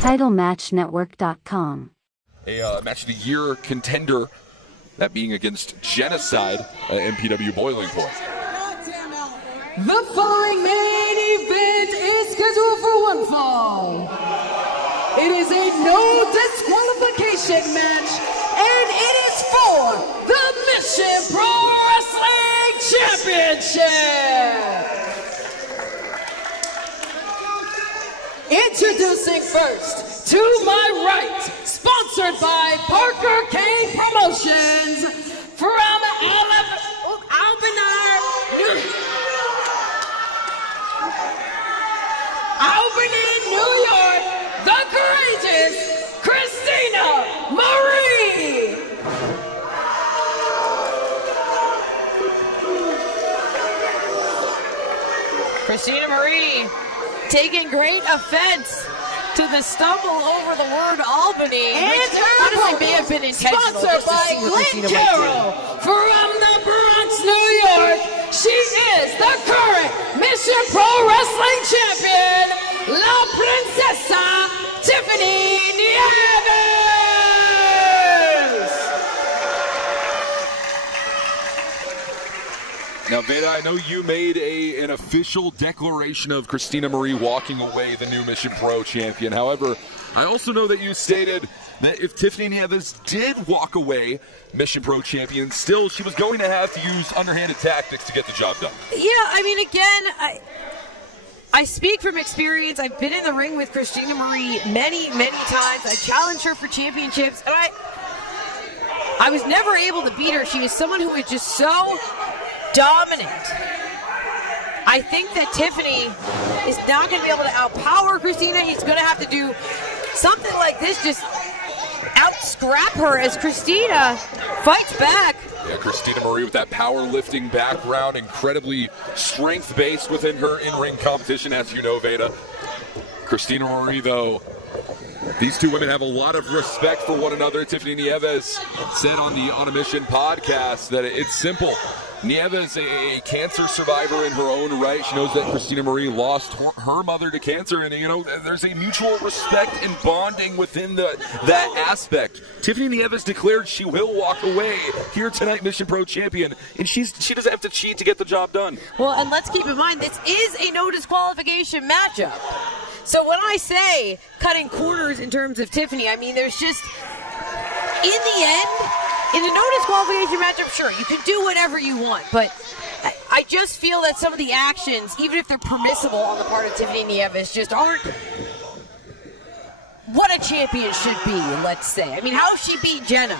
TitleMatchNetwork.com. A match of the year contender, that being against Genocide, MPW Boiling Point. The following main event is scheduled for one fall. It is a no disqualification match, and it is for the Mission Pro Wrestling Championship. Introducing first, to my right, sponsored by Parker Kane Promotions, from Albany, New York, the courageous Christina Marie. Christina Marie taking great offense to the stumble over the word Albany, And which honestly may have been intentional. Sponsored by Glenn Carroll from the Bronx, New York. She is the current Mission Pro Wrestling Champion, La Princesa Tiffany Nieves. Now, Veda, I know you made an official declaration of Christina Marie walking away the new Mission Pro champion. However, I also know that you stated that if Tiffany Nieves did walk away Mission Pro champion, still she was going to have to use underhanded tactics to get the job done. Yeah, I mean, again, I speak from experience. I've been in the ring with Christina Marie many, many times. I challenged her for championships, and I was never able to beat her. She is someone who is just so dominant. I think that Tiffany is not going to be able to outpower Christina. He's going to have to do something like this, just out-scrap her as Christina fights back. Yeah, Christina Marie with that powerlifting background, incredibly strength-based within her in-ring competition, as you know, Veda. Christina Marie, though, these two women have a lot of respect for one another. Tiffany Nieves said on the On a Mission podcast that it's simple. Nieves, a cancer survivor in her own right. She knows that Christina Marie lost her mother to cancer, and, you know, there's a mutual respect and bonding within that aspect. Tiffany Nieves declared she will walk away here tonight, Mission Pro champion, and she doesn't have to cheat to get the job done. Well, and let's keep in mind, this is a no disqualification matchup. So when I say cutting corners in terms of Tiffany, I mean, there's just, in the end, in a no disqualification matchup, sure, you can do whatever you want, but I just feel that some of the actions, even if they're permissible on the part of Tiffany Nieves, just aren't what a champion should be, let's say. I mean, how she beat Jenna.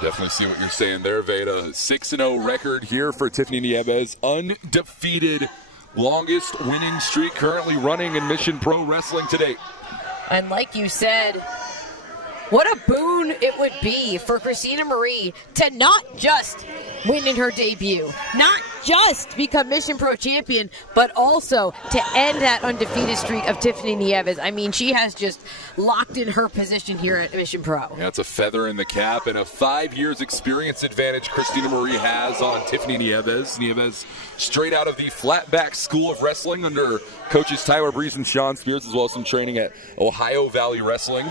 Definitely see what you're saying there, Veda. 6-0 record here for Tiffany Nieves, undefeated, longest winning streak currently running in Mission Pro Wrestling to date. And like you said, what a boon it would be for Christina Marie to not just win in her debut, not just become Mission Pro champion, but also to end that undefeated streak of Tiffany Nieves. I mean, she has just locked in her position here at Mission Pro. Yeah, it's a feather in the cap and a 5 years experience advantage Christina Marie has on Tiffany Nieves. Nieves straight out of the Flatback School of Wrestling under coaches Tyler Breeze and Sean Spears, as well as some training at Ohio Valley Wrestling.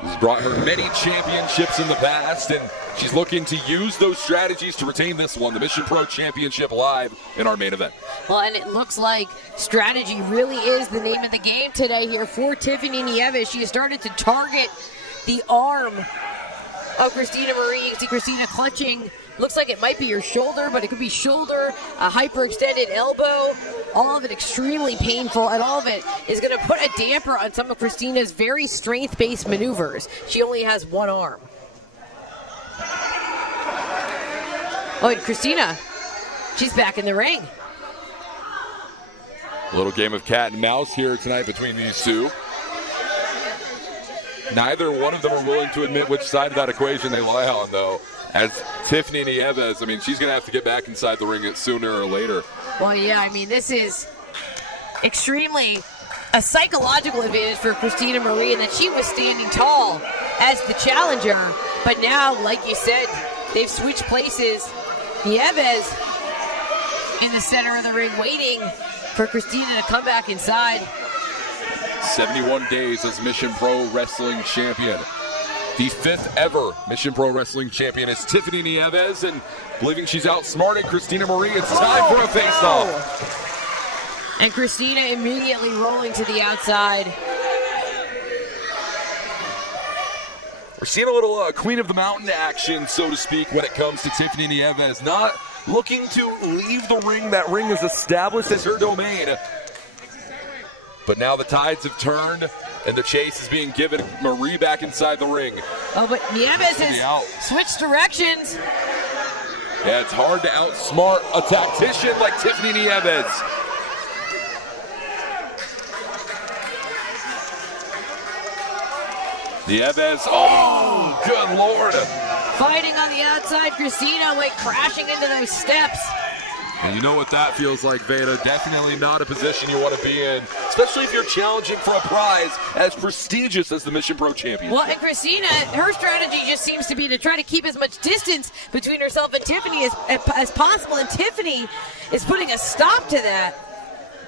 He's brought her many championships in the past, and she's looking to use those strategies to retain this one, the Mission Pro Championship, live in our main event. Well, and it looks like strategy really is the name of the game today here for Tiffany Nieves. She has started to target the arm of Christina Marie. You can see Christina clutching. Looks like it might be her shoulder, but it could be shoulder, a hyperextended elbow. All of it extremely painful, and all of it is going to put a damper on some of Christina's very strength-based maneuvers. She only has one arm. Oh, and Christina, she's back in the ring. A little game of cat and mouse here tonight between these two. Neither one of them are willing to admit which side of that equation they lie on, though. As Tiffany Nieves, I mean, she's going to have to get back inside the ring sooner or later. Well, yeah, I mean, this is extremely a psychological advantage for Christina Marie, and that she was standing tall as the challenger. But now, like you said, they've switched places. Nieves in the center of the ring waiting for Christina to come back inside. 71 days as Mission Pro Wrestling Champion. The 5th ever Mission Pro Wrestling Champion is Tiffany Nieves, and believing she's outsmarted Christina Marie, it's time for a face-off. And Christina immediately rolling to the outside. We're seeing a little Queen of the Mountain action, so to speak, when it comes to Tiffany Nieves. Not looking to leave the ring. That ring is established as her domain. But now the tides have turned, and the chase is being given. Marie back inside the ring. Oh, but Nieves has switched directions. Yeah, it's hard to outsmart a tactician like Tiffany Nieves. Nieves, oh, good Lord. Fighting on the outside, Christina went crashing into those steps. And you know what that feels like, Veda. Definitely not a position you want to be in, especially if you're challenging for a prize as prestigious as the Mission Pro Champion. Well, and Christina, her strategy just seems to be to try to keep as much distance between herself and Tiffany as possible, and Tiffany is putting a stop to that.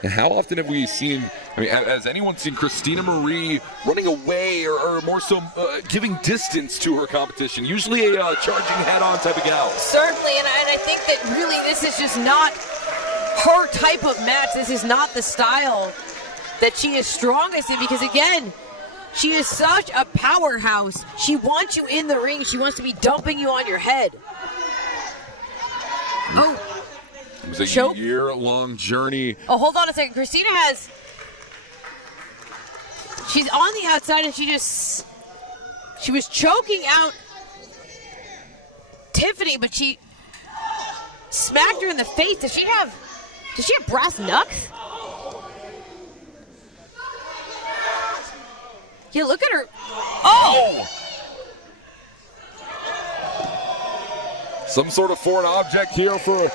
How often have we seen, I mean, has anyone seen Christina Marie running away or more so giving distance to her competition? Usually a charging head-on type of gal. Certainly, and I think that really this is just not her type of match. This is not the style that she is strongest in, because, again, she is such a powerhouse. She wants you in the ring. She wants to be dumping you on your head. Oh. It was a year-long journey. Oh, hold on a second. Christina she's on the outside, and she was choking out Tiffany, but she smacked her in the face. Does she have brass knucks? Yeah, look at her. Oh! Some sort of foreign object here for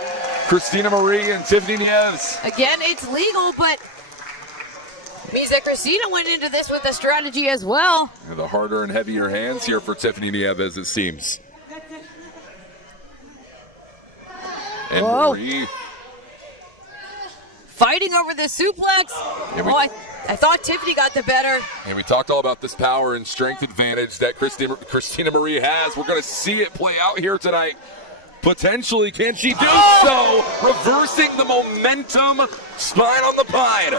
Christina Marie and Tiffany Nieves. Again, it's legal, but means that Christina went into this with a strategy as well. And the harder and heavier hands here for Tiffany Nieves, it seems. And whoa. Marie fighting over the suplex. I thought Tiffany got the better. And we talked all about this power and strength advantage that Christina Marie has. We're going to see it play out here tonight. Potentially, can she do so? Reversing the momentum, spine on the pine.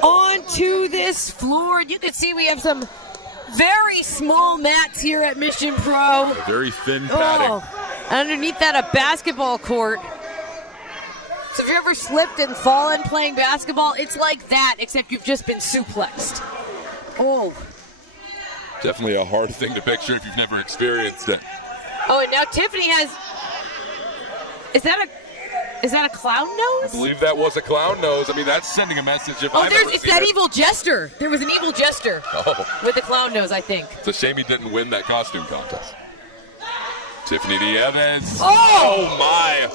Onto this floor. You can see we have some very small mats here at Mission Pro. A very thin padding. Underneath that, a basketball court. So if you ever slipped and fallen playing basketball, it's like that, except you've just been suplexed. Oh. Definitely a hard thing to picture if you've never experienced it. Oh, and now Tiffany has, is that a clown nose? I believe that was a clown nose. I mean, that's sending a message. It's that evil jester. There was an evil jester with the clown nose, I think. It's a shame he didn't win that costume contest. Tiffany Nieves. Oh my.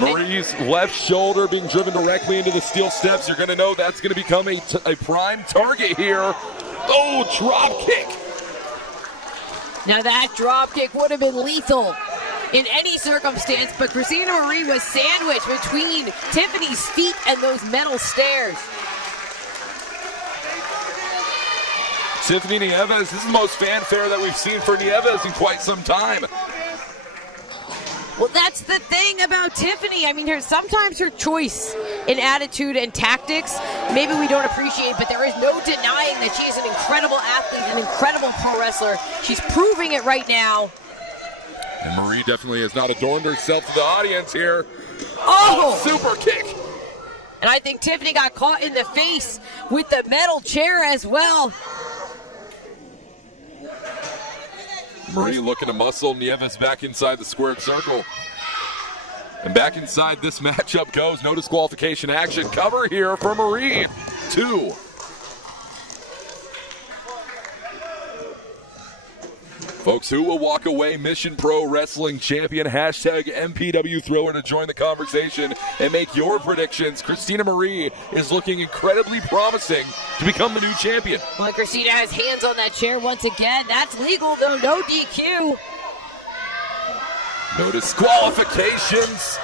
Marie's left shoulder being driven directly into the steel steps. You're going to know that's going to become a prime target here. Oh, drop kick. Now that drop kick would have been lethal in any circumstance, but Christina Marie was sandwiched between Tiffany's feet and those metal stairs. Tiffany Nieves, this is the most fanfare that we've seen for Nieves in quite some time. Well, that's the thing about Tiffany. I mean, sometimes her choice in attitude and tactics, maybe we don't appreciate, but there is no denying that she is an incredible athlete, an incredible pro wrestler. She's proving it right now. And Marie definitely has not adorned herself to the audience here. Oh! Super kick. And I think Tiffany got caught in the face with the metal chair as well. Marie looking to muscle Nieves back inside the squared circle. And back inside this matchup goes. No disqualification action. Cover here for Marie. 2. Folks, who will walk away Mission Pro Wrestling Champion? Hashtag MPW Thrower to join the conversation and make your predictions. Christina Marie is looking incredibly promising to become the new champion. Well, Christina has hands on that chair once again. That's legal, though. No DQ. No disqualifications.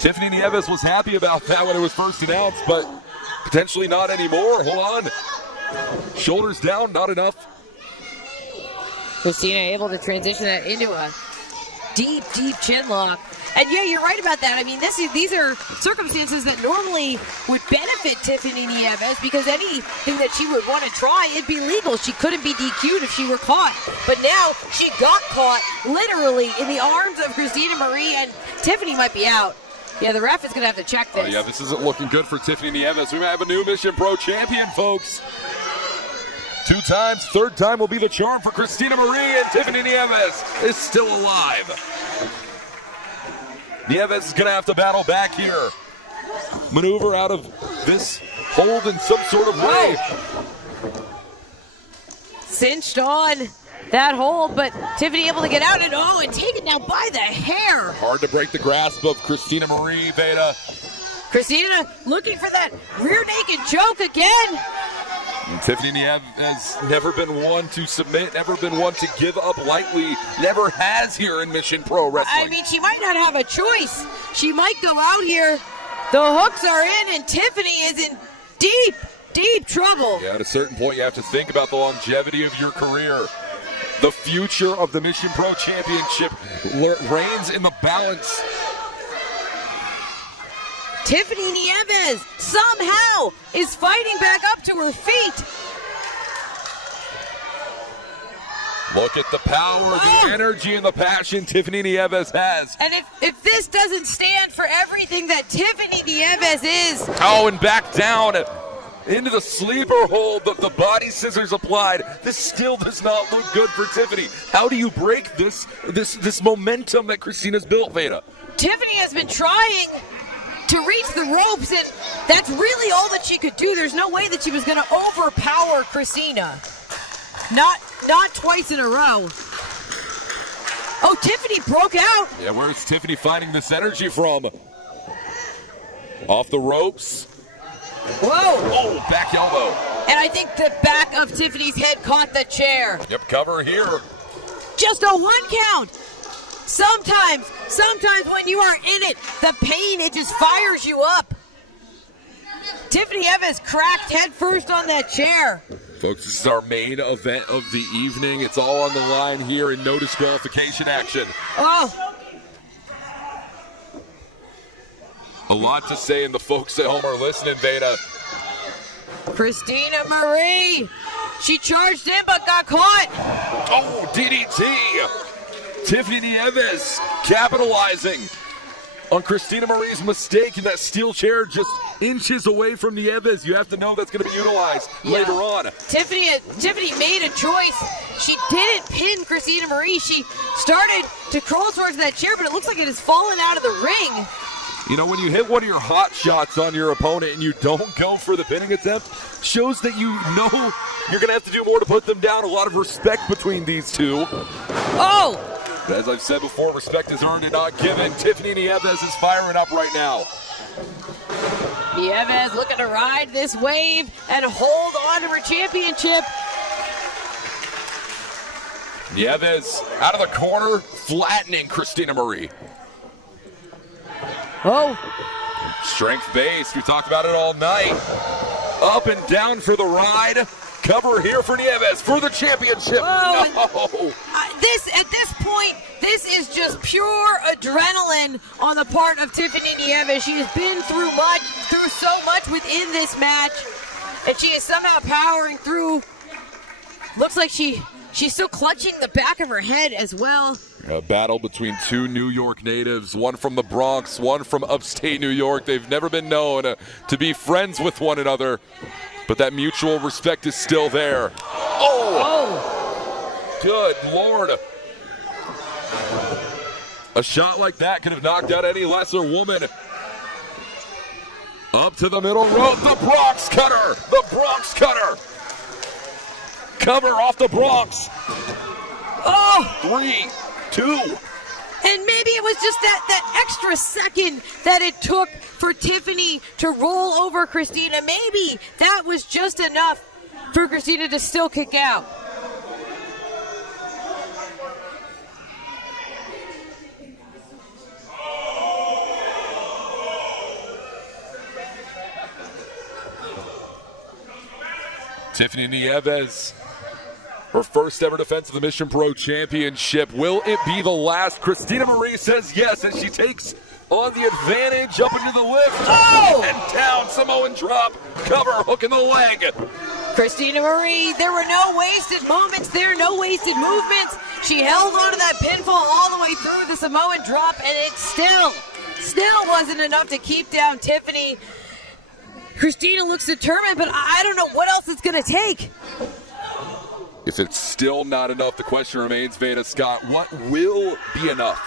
Tiffany Nieves was happy about that when it was first announced, but potentially not anymore. Hold on. Shoulders down, not enough. Christina able to transition that into a deep, deep chin lock. And yeah, you're right about that. I mean, these are circumstances that normally would benefit Tiffany Nieves because anything that she would want to try, it'd be legal. She couldn't be DQ'd if she were caught. But now she got caught literally in the arms of Christina Marie, and Tiffany might be out. Yeah, the ref is going to have to check this. Oh, yeah, this isn't looking good for Tiffany Nieves. We might have a new Mission Pro champion, folks. 2 times, third time will be the charm for Christina Marie, and Tiffany Nieves is still alive. Nieves is going to have to battle back here. Maneuver out of this hold in some sort of way. Cinched on that hold, but Tiffany able to get out and and taken down by the hair. Hard to break the grasp of Christina Marie, Veda. Christina looking for that rear naked choke again. And Tiffany Nieves has never been one to submit, never been one to give up lightly, never has here in Mission Pro Wrestling. I mean, she might not have a choice. She might go out here. The hooks are in, and Tiffany is in deep, deep trouble. Yeah, at a certain point, you have to think about the longevity of your career. The future of the Mission Pro Championship reigns in the balance. Tiffany Nieves somehow is fighting back up to her feet. Look at the power, the energy, and the passion Tiffany Nieves has. And if this doesn't stand for everything that Tiffany Nieves is. Oh, and back down into the sleeper hold, the body scissors applied. This still does not look good for Tiffany. How do you break this momentum that Christina's built, Veda? Tiffany has been trying to reach the ropes, and that's really all that she could do. There's no way that she was going to overpower Christina. Not twice in a row. Oh, Tiffany broke out. Yeah, where's Tiffany finding this energy from? Off the ropes. Whoa. Oh, back elbow. And I think the back of Tiffany's head caught the chair. Yep, cover here. Just a 1 count. Sometimes when you are in it, the pain, it just fires you up. Tiffany Nieves cracked head first on that chair. Folks, this is our main event of the evening. It's all on the line here in no disqualification action. Oh. A lot to say, and the folks at home are listening, Veda. Christina Marie. She charged in but got caught. Oh, DDT. Tiffany Nieves capitalizing on Christina Marie's mistake, and that steel chair just inches away from Nieves. You have to know that's going to be utilized later on. Tiffany made a choice. She didn't pin Christina Marie. She started to crawl towards that chair, but it looks like it has fallen out of the ring. You know, when you hit one of your hot shots on your opponent and you don't go for the pinning attempt, shows that you know you're going to have to do more to put them down. A lot of respect between these two. Oh! As I've said before, respect is earned and not given. Tiffany Nieves is firing up right now. Nieves looking to ride this wave and hold on to her championship. Nieves out of the corner, flattening Christina Marie. Oh. Strength base, we talked about it all night. Up and down for the ride. Cover here for Nieves for the championship. Oh, at this point, this is just pure adrenaline on the part of Tiffany Nieves. She has been through so much within this match, and she is somehow powering through. Looks like she's still clutching the back of her head as well. A battle between two New York natives, one from the Bronx, one from upstate New York. They've never been known to be friends with one another, but that mutual respect is still there. Oh! Good Lord. A shot like that could have knocked out any lesser woman. Up to the middle rope, the Bronx cutter! The Bronx cutter! Cover off the Bronx. Oh! 3, 2. And maybe it was just that extra second that it took for Tiffany to roll over Christina. Maybe that was just enough for Christina to still kick out. Tiffany Nieves, her first ever defense of the Mission Pro Championship. Will it be the last? Christina Marie says yes as she takes on the advantage up into the lift. Oh! And down, Samoan drop, cover, hook in the leg. Christina Marie, there were no wasted moments there, no wasted movements. She held onto that pinfall all the way through the Samoan drop, and it still wasn't enough to keep down Tiffany. Christina looks determined, but I don't know what else it's going to take. If it's still not enough, the question remains, Veda Scott, what will be enough?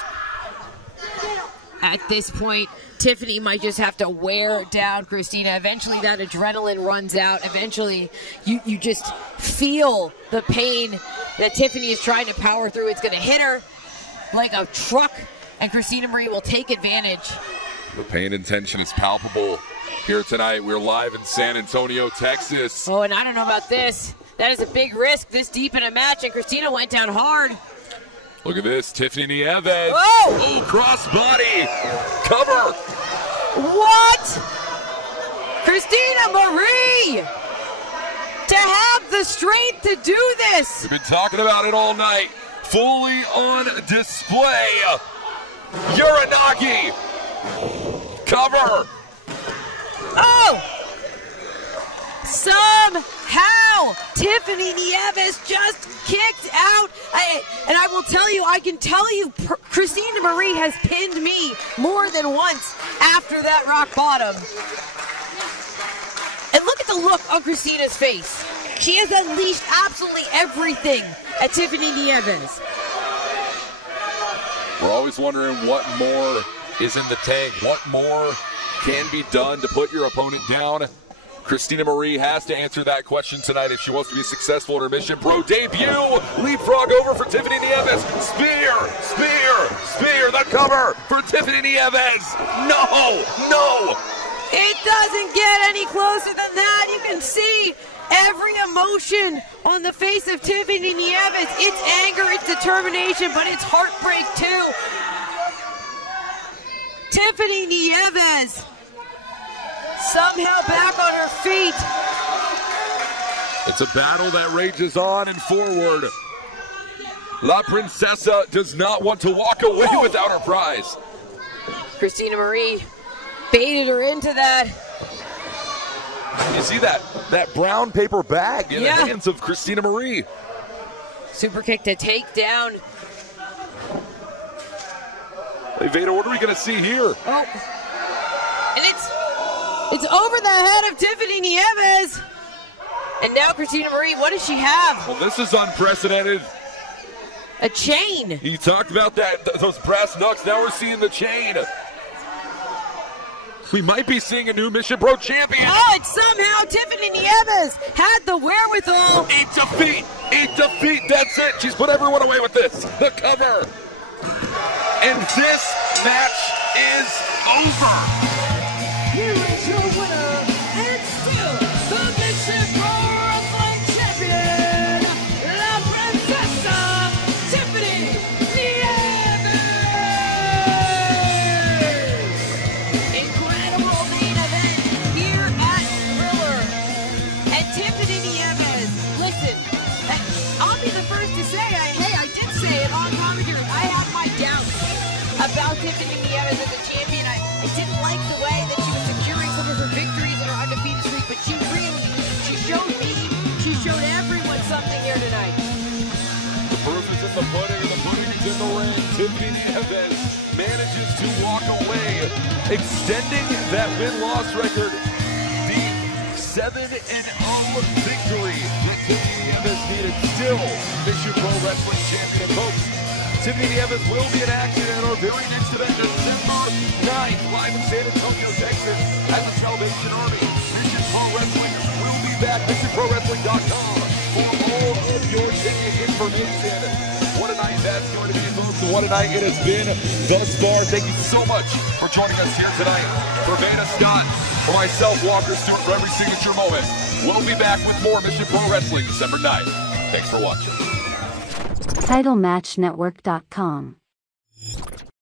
At this point, Tiffany might just have to wear down Christina. Eventually that adrenaline runs out. Eventually you just feel the pain that Tiffany is trying to power through. It's going to hit her like a truck, and Christina Marie will take advantage. The pain and tension is palpable here tonight. We're live in San Antonio, Texas. Oh, and I don't know about this. That is a big risk this deep in a match, and Christina went down hard. Look at this, Tiffany Nieves. Oh! Oh, crossbody. Cover. What? Christina Marie! To have the strength to do this! We've been talking about it all night. Fully on display. Uranagi. Cover. Oh! Somehow, Tiffany Nieves just kicked out. And I will tell you, I can tell you, Christina Marie has pinned me more than once after that rock bottom. And look at the look on Christina's face. She has unleashed absolutely everything at Tiffany Nieves. We're always wondering what more is in the tank. What more can be done to put your opponent down? Christina Marie has to answer that question tonight if she wants to be successful in her Mission Pro debut. Leapfrog over for Tiffany Nieves. Spear, spear, spear. The cover for Tiffany Nieves. No, no. It doesn't get any closer than that. You can see every emotion on the face of Tiffany Nieves. It's anger, it's determination, but it's heartbreak too. Tiffany Nieves somehow back on her feet. It's a battle that rages on and forward. La Princesa does not want to walk away without her prize. Christina Marie baited her into that. You see that brown paper bag in the hands of Christina Marie. Super kick to take down. Hey, Veda, what are we going to see here? Oh. And it's over the head of Tiffany Nieves. And now Christina Marie, what does she have? Well, this is unprecedented. A chain. You talked about those brass knucks. Now we're seeing the chain. We might be seeing a new Mission Pro champion. Oh, and somehow Tiffany Nieves had the wherewithal. A defeat. That's it. She's put everyone away with this. The cover. And this match is over. Here is your winner, and still the Mission Pro Wrestling Champion, La Princesa, Tiffany Nieves. Incredible main event here at Thriller. And Tiffany Nieves, listen, I'll be the first to say, I did say it on commentary. I have my doubts about Tiffany Nieves as a champion. I didn't like the way that she was securing some of her victories in her undefeated streak, but she showed me, she showed everyone something here tonight. The proof is in the pudding, and the pudding is in the ring. Tiffany Nieves manages to walk away, extending that win-loss record. The 7-0 victory that Tiffany Nieves needed. Still Mission Pro Wrestling Champion, folks. Tiffany Nieves will be in action at our very next event, December 9th, live in San Antonio, Texas, at the Salvation Army. Mission Pro Wrestling will be back. MissionProWrestling.com for all of your ticket information. What a night that's going to be, folks. What a night it has been thus far. Thank you so much for joining us here tonight. For Veda Scott, for myself, Walker Stewart, for every signature moment. We'll be back with more Mission Pro Wrestling December 9th. Thanks for watching. TitleMatchNetwork.com